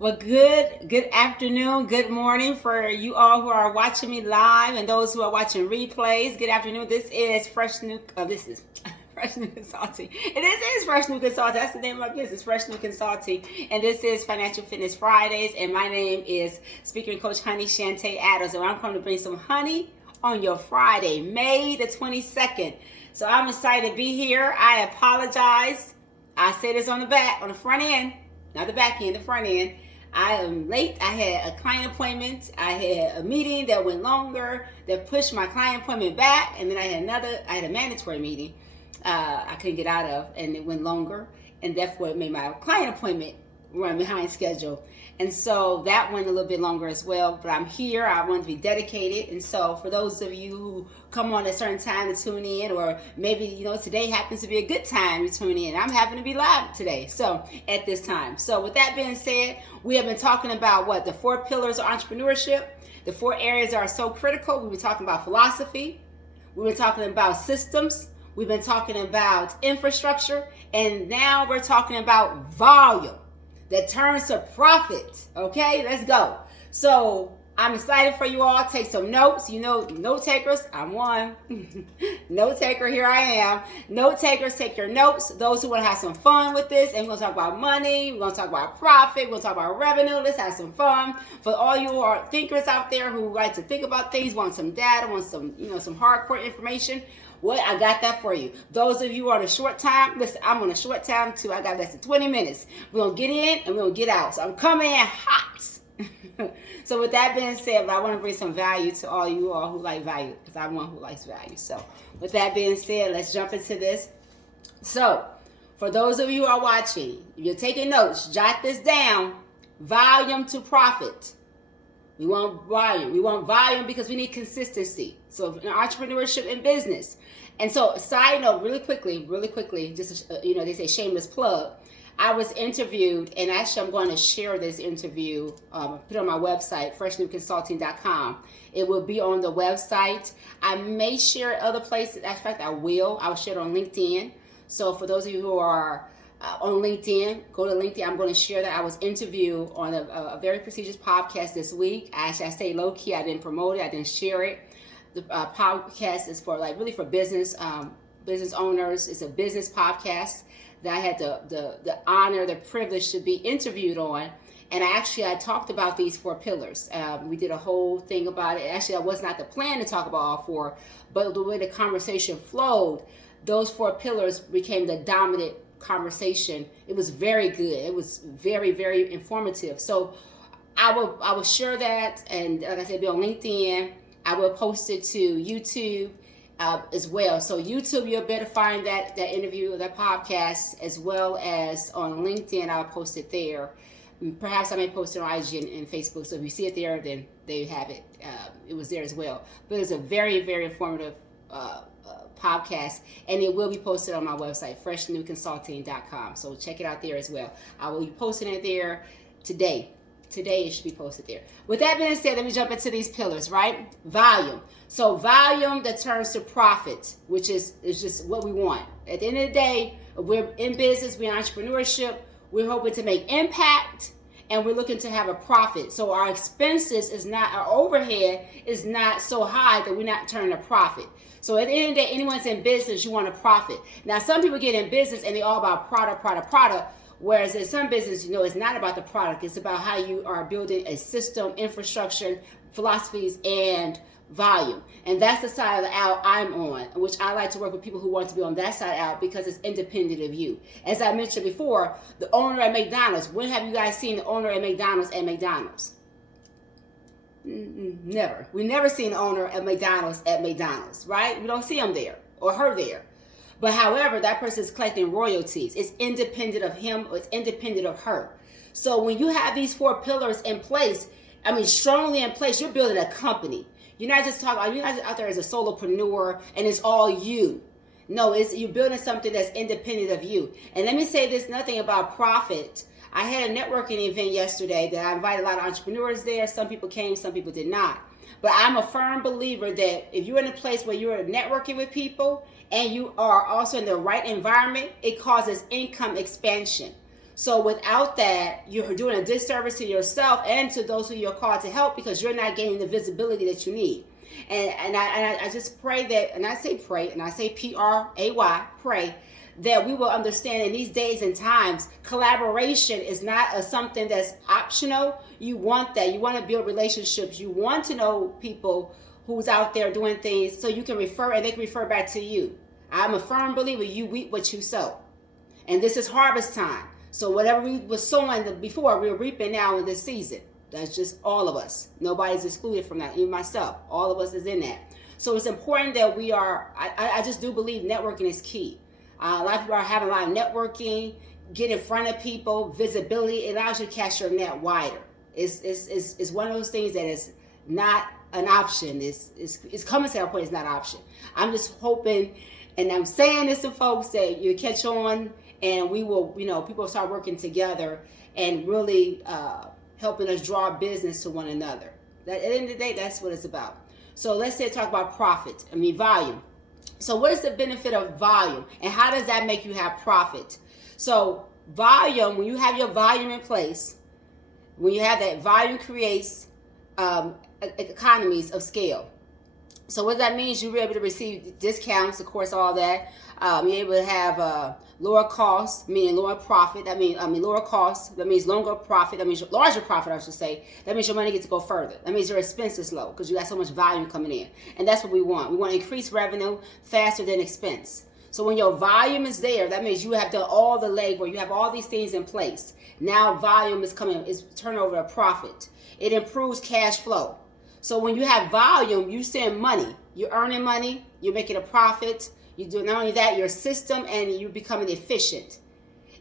Well, good afternoon, good morning for you all who are watching me live and those who are watching replays. Good afternoon. This is Fresh New. This is Fresh New Consulting. Is Fresh New Consulting. That's the name of my business, Fresh New Consulting. And this is Financial Fitness Fridays. And my name is Speaker and Coach Honey Shantay Adams. And I'm coming to bring some honey on your Friday, May the 22nd. So I'm excited to be here. I apologize. I say this on the front end, not the back end, the front end. I am late. I had a client appointment. I had a meeting that went longer, that pushed my client appointment back, and then I had a mandatory meeting I couldn't get out of, and it went longer, and therefore it made my client appointment run behind schedule. And so that went a little bit longer as well, but I'm here. I want to be dedicated. And so for those of you who come on at a certain time to tune in, or maybe, today happens to be a good time to tune in. I'm happy to be live today. So at this time. So with that being said, we have been talking about the 4 pillars of entrepreneurship. The 4 areas are so critical. We've been talking about philosophy. We've been talking about systems. We've been talking about infrastructure. And now we're talking about volume that turns to profit. Okay, let's go. So I'm excited for you all. Take some notes. Note takers, I'm one. Note taker, here I am. Note takers, take your notes. Those who want to have some fun with this, and we're going to talk about money. We're going to talk about profit. We're going to talk about revenue. Let's have some fun. For all you who are thinkers out there who like to think about things, want some data, want some, some hardcore information, well, I got that for you. Those of you who are on a short time, listen, I'm on a short time too. I got less than 20 minutes. We're going to get in and we're going to get out. So I'm coming in hot. So with that being said, I want to bring some value to all you all who like value, because I'm one who likes value. So with that being said, let's jump into this. So for those of you who are watching, if you're taking notes, jot this down. Volume to profit. We want volume. We want volume because we need consistency. So in entrepreneurship and business. And so, side note, really quickly, just, they say shameless plug. I was interviewed, and actually I'm going to share this interview, put it on my website, freshnewconsulting.com. It will be on the website. I may share it other places. In fact, I will share it on LinkedIn. So for those of you who are on LinkedIn, go to LinkedIn. I'm going to share that I was interviewed on a very prestigious podcast this week. I stayed low key. I didn't promote it. I didn't share it. The podcast is for really for business owners. It's a business podcast that I had the honor, the privilege to be interviewed on. And I talked about these 4 pillars. We did a whole thing about it. Actually, I was not the plan to talk about all 4, but the way the conversation flowed, those 4 pillars became the dominant conversation. It was very good. It was very, very informative. So I will share that, and like I said, be on LinkedIn. I will post it to YouTube as well. So YouTube, you'll better find that interview, that podcast, as well as on LinkedIn. I'll post it there. Perhaps I may post it on IG and Facebook. So if you see it there, then there you have it. It was there as well. But it's a very, very informative podcast, and it will be posted on my website, freshnewconsulting.com. So check it out there as well. I will be posting it there today. Today it should be posted there. With that being said, let me jump into these pillars, right? Volume. So volume that turns to profit, which is just what we want. At the end of the day, we're in business, we're in entrepreneurship, we're hoping to make impact, and we're looking to have a profit. So our our overhead is not so high that we're not turning a profit. So at the end of the day, anyone's in business, you want a profit. Now, some people get in business and they're all about product. Whereas in some business, it's not about the product. It's about how you are building a system, infrastructure, philosophies, and volume. And that's the side of the aisle I'm on, which I like to work with people who want to be on that side out because it's independent of you. As I mentioned before, the owner at McDonald's, when have you guys seen the owner at McDonald's? Never. We never seen the owner at McDonald's, right? We don't see him there or her there. But however, that person is collecting royalties. It's independent of him or it's independent of her. So when you have these 4 pillars in place, strongly in place, you're building a company. You're not just out there as a solopreneur and it's all you. No, you're building something that's independent of you. And let me say this, nothing about profit. I had a networking event yesterday that I invited a lot of entrepreneurs there. Some people came, some people did not. But I'm a firm believer that if you're in a place where you're networking with people and you are also in the right environment, it causes income expansion. So without that, you're doing a disservice to yourself and to those who you're called to help, because you're not getting the visibility that you need. And I just pray that, and I say pray, and I say pray, pray, that we will understand in these days and times, collaboration is not something that's optional. You want that. You want to build relationships. You want to know people who's out there doing things so you can refer, and they can refer back to you. I'm a firm believer, you reap what you sow. And this is harvest time. So whatever we were sowing before, we're reaping now in this season. That's just all of us. Nobody's excluded from that, even myself. All of us is in that. So it's important that we are, I just do believe networking is key. A lot of people are having a lot of networking, get in front of people, visibility. It allows you to cast your net wider. It's one of those things that is not an option. It's coming to that point, it's not an option. I'm just hoping, and I'm saying this to folks, that you catch on, and we will, people start working together and really helping us draw business to one another. At the end of the day, that's what it's about. So let's talk about profit. Volume. So what is the benefit of volume, and how does that make you have profit? So volume, when you have your volume in place, when you have that, volume creates economies of scale. So what that means, you're able to receive discounts, of course, all that. You're able to have lower costs, meaning lower profit. That means lower costs. That means longer profit. That means larger profit, I should say. That means your money gets to go further. That means your expense is low because you got so much volume coming in. And that's what we want. We want to increase revenue faster than expense. So when your volume is there, that means you have done all the legwork. You have all these things in place. Now volume is coming, is turnover of profit. It improves cash flow. So when you have volume, you send money. You're earning money. You're making a profit. You do not only that, your system, and you're becoming efficient.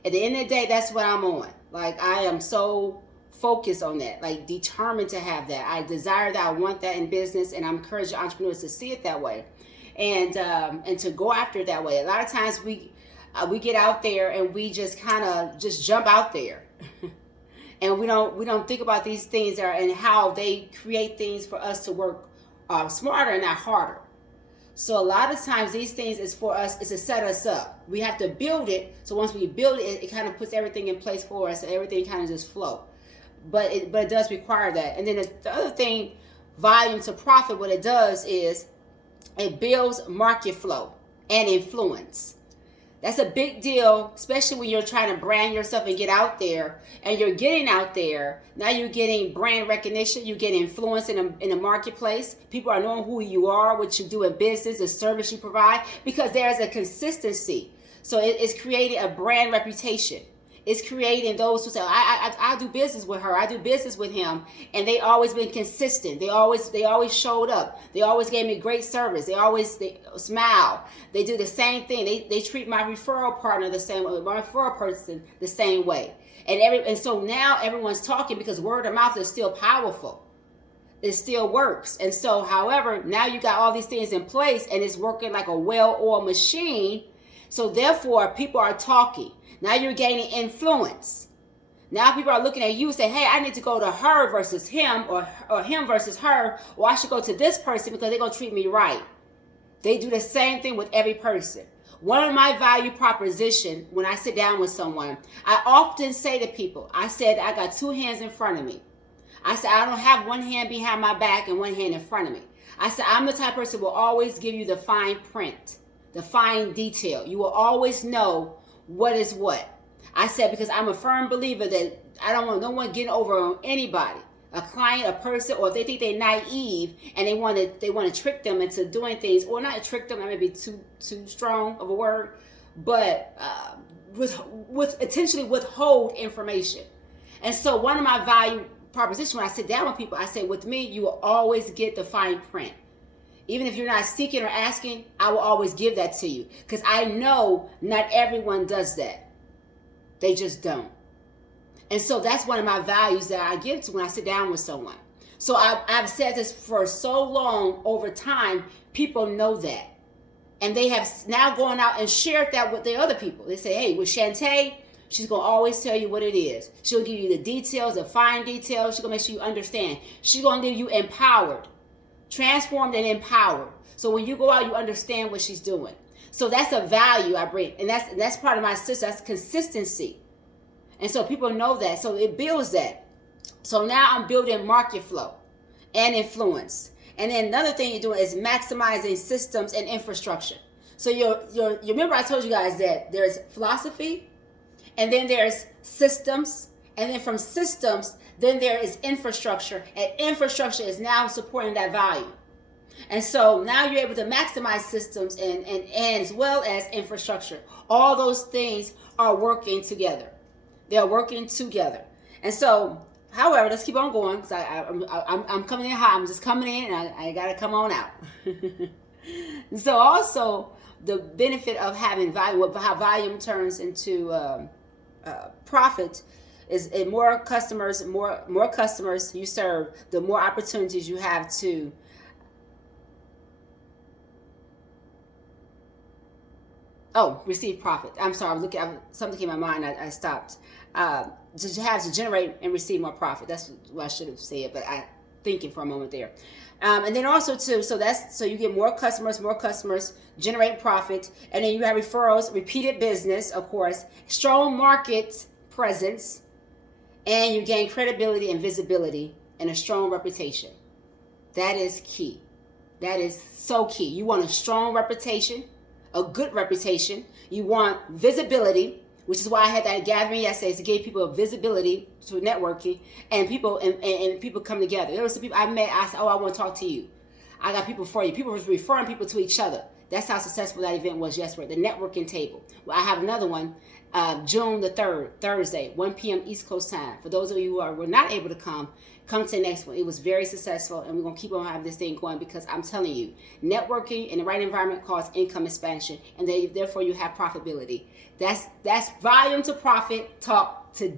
At the end of the day, that's what I'm on. Like, I am so focused on that, like determined to have that. I desire that. I want that in business, and I'm encouraging entrepreneurs to see it that way, and to go after it that way. A lot of times we get out there and we just kind of just jump out there. And we don't think about these things and how they create things for us to work smarter and not harder. So a lot of times these things is for us, is to set us up. We have to build it. So once we build it, it kind of puts everything in place for us, and everything kind of just flow. But it does require that. And then the other thing, volume to profit, what it does is it builds market flow and influence. That's a big deal, especially when you're trying to brand yourself and get out there, and you're getting out there. Now you're getting brand recognition, you get influence in the marketplace. People are knowing who you are, what you do in business, the service you provide, because there's a consistency. So it's creating a brand reputation. It's creating those who say, I do business with her, I do business with him, and they always been consistent. They always showed up. They always gave me great service. They smile. They do the same thing. They treat my referral partner the same way, my referral person the same way. And so now everyone's talking, because word of mouth is still powerful. It still works. And so, however, now you got all these things in place, and it's working like a well-oiled machine. So therefore, people are talking. Now you're gaining influence. Now people are looking at you and say, hey, I need to go to her versus him, or him versus her, or I should go to this person because they're going to treat me right. They do the same thing with every person. One of my value proposition, when I sit down with someone, I often say to people, I said, I got two hands in front of me. I said, I don't have one hand behind my back and one hand in front of me. I said, I'm the type of person who will always give you the fine print, the fine detail. You will always know what is what. I said, because I'm a firm believer that I don't want no one getting over on anybody, a client, a person, or if they think they're naive and they want to trick them into doing things, or not trick them, that may be too strong of a word, but intentionally withhold information. And so one of my value propositions, when I sit down with people, I say, with me, you will always get the fine print. Even if you're not seeking or asking, I will always give that to you, because I know not everyone does that. They just don't. And so that's one of my values that I give to when I sit down with someone. So I've said this for so long, over time, people know that. And they have now gone out and shared that with the other people. They say, hey, with Shantay, she's going to always tell you what it is. She'll give you the details, the fine details. She's going to make sure you understand. She's going to leave you empowered, transformed and empowered. So when you go out, you understand what she's doing. So that's a value I bring. And that's part of my system. That's consistency. And so people know that. So it builds that. So now I'm building market flow and influence. And then another thing you're doing is maximizing systems and infrastructure. So you remember I told you guys that there's philosophy, and then there's systems, and then from systems, then there is infrastructure, and infrastructure is now supporting that value. And so now you're able to maximize systems and as well as infrastructure. All those things are working together. They're working together. And so, however, let's keep on going, because I'm coming in hot. I'm just coming in, and I got to come on out. So also, the benefit of having volume, how volume turns into profit, is more customers you serve, the more opportunities you have to receive profit. I'm sorry, I'm looking. Something came to my mind. I stopped. To have to generate and receive more profit. That's what I should have said, but I thinking for a moment there. And then also too, so you get more customers generate profit, and then you have referrals, repeated business, of course, strong market presence, and you gain credibility and visibility and a strong reputation. That is key. That is so key. You want a strong reputation, a good reputation. You want visibility, which is why I had that gathering yesterday, to give people visibility to networking, and people and people come together. There were some people I met. I said, "Oh, I want to talk to you. I got people for you." People were referring people to each other. That's how successful that event was yesterday. The networking table. Well, I have another one, June the 3rd, Thursday, 1 p.m. East Coast time. For those of you who were not able to come to the next one. It was very successful, and we're going to keep on having this thing going, because I'm telling you, networking in the right environment causes income expansion, and therefore you have profitability. That's volume to profit talk today.